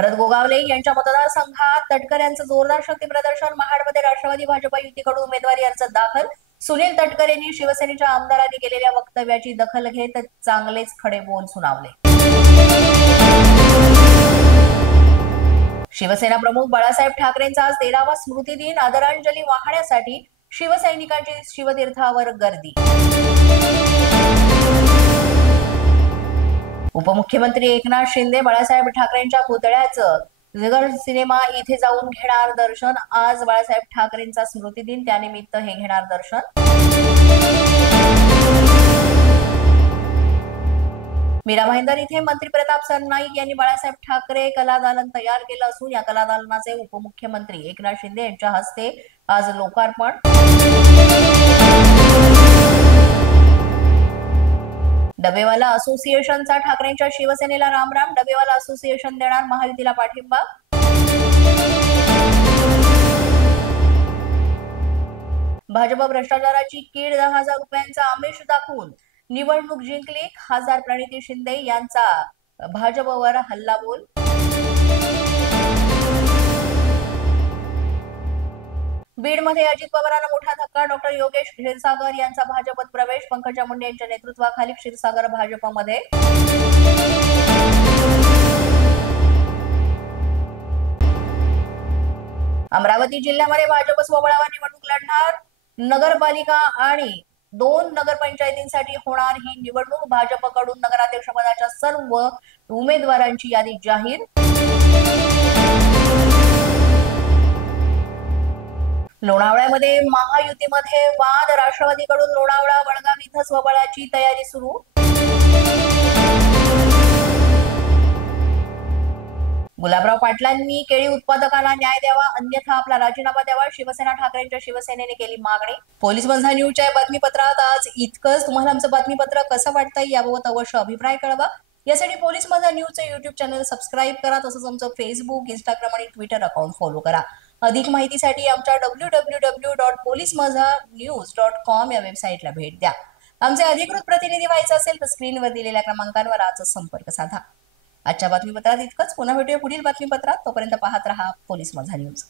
भरत गोगावले यांच्या मतदारसंघात तटकरेंचं जोरदार शक्ती प्रदर्शन। महाडमध्ये राष्ट्रवादी भाजप युतीकडून उमेदवारी अर्ज दाखल। सुनील तटकरेंनी शिवसेनेच्या आमदारांनी केलेल्या वक्तव्याची दखल घेत चांगलेच खडे बोल सुनावले। शिवसेना प्रमुख बाळासाहेब ठाकरेंचा आज 13वा स्मृती दिन। आदरांजली वाहण्यासाठी शिवसैनिकांची शिवतीर्थावर गर्दी। उपमुख्यमंत्री एकनाथ शिंदे बाळासाहेब ठाकरेंच्या पुतळ्याचं नगर सिनेमा इथे जाऊन घेणार दर्शन। आज बाळासाहेब ठाकरेंचा स्मृती दिन, त्यानिमित्त हे घेणार दर्शन। मीरा भाईंदर इथे मंत्री प्रताप सरनाईक यांनी बाळासाहेब ठाकरे कलादालन तयार केलं असून या कलादालनाचे उपमुख्यमंत्री एकनाथ शिंदे यांच्या हस्ते आज लोकार्पण। डबेवाला असोसिएशनचा ठाकरेंच्या शिवसेनेला रामराम। डबेवाला असोसिएशन देणार महायुतीला पाठिंबा। भाजप भ्रष्टाचाराची कीड 10,000 रुपयांचा आमिष दाखवून निवडणूक जिंकली। खासदार प्रणिती शिंदे यांचा भाजपवर हल्लाबोल। बीडमध्ये अजित पवारांना मोठा धक्का। डॉक्टर योगेश क्षीरसागर यांचा भाजपत प्रवेश। पंकजा मुंडे यांच्या नेतृत्वाखाली क्षीरसागर भाजपमध्ये। अमरावती जिल्ह्यामध्ये भाजप स्वबळावर निवडणूक लढणार। नगरपालिका आणि 2 नगरपंचायतींसाठी होणार ही निवडणूक। भाजपकडून नगराध्यक्षपदाच्या सर्व उमेदवारांची यादी जाहीर। लोणावळ्यामध्ये महायुतीमध्ये वाद। राष्ट्रवादीकडून लोणावळा वडगाव इथं स्वबळाची तयारी सुरू। गुलाबराव पाटलांनी केळी उत्पादकांना न्याय द्यावा, अन्यथा आपला राजीनामा द्यावा। शिवसेना ठाकरेंच्या शिवसेनेने केली मागणी। पोलीस माझा न्यूजच्या बातमीपत्रात आज इतकंच। तुम्हाला आमचं बातमीपत्र कसं वाटतंय याबाबत अवश्य अभिप्राय कळवा। यासाठी पोलीस माझा न्यूजचे YouTube चॅनल सबस्क्राईब करा। तसंच आमचं फेसबुक, इंस्टाग्राम आणि ट्विटर अकाउंट फॉलो करा। अधिक माहितीसाठी आमच्या www.policemazhanews.com या वेबसाईटला भेट द्या। आमचे अधिकृत प्रतिनिधी व्हायचे असेल तर स्क्रीनवर दिलेल्या क्रमांकांवर आजच संपर्क साधा। आजच्या बातमीपत्रात इतकंच। पुन्हा भेटूया पुढील बातमीपत्रात। तोपर्यंत पाहत रहा पोलीस माझा न्यूज।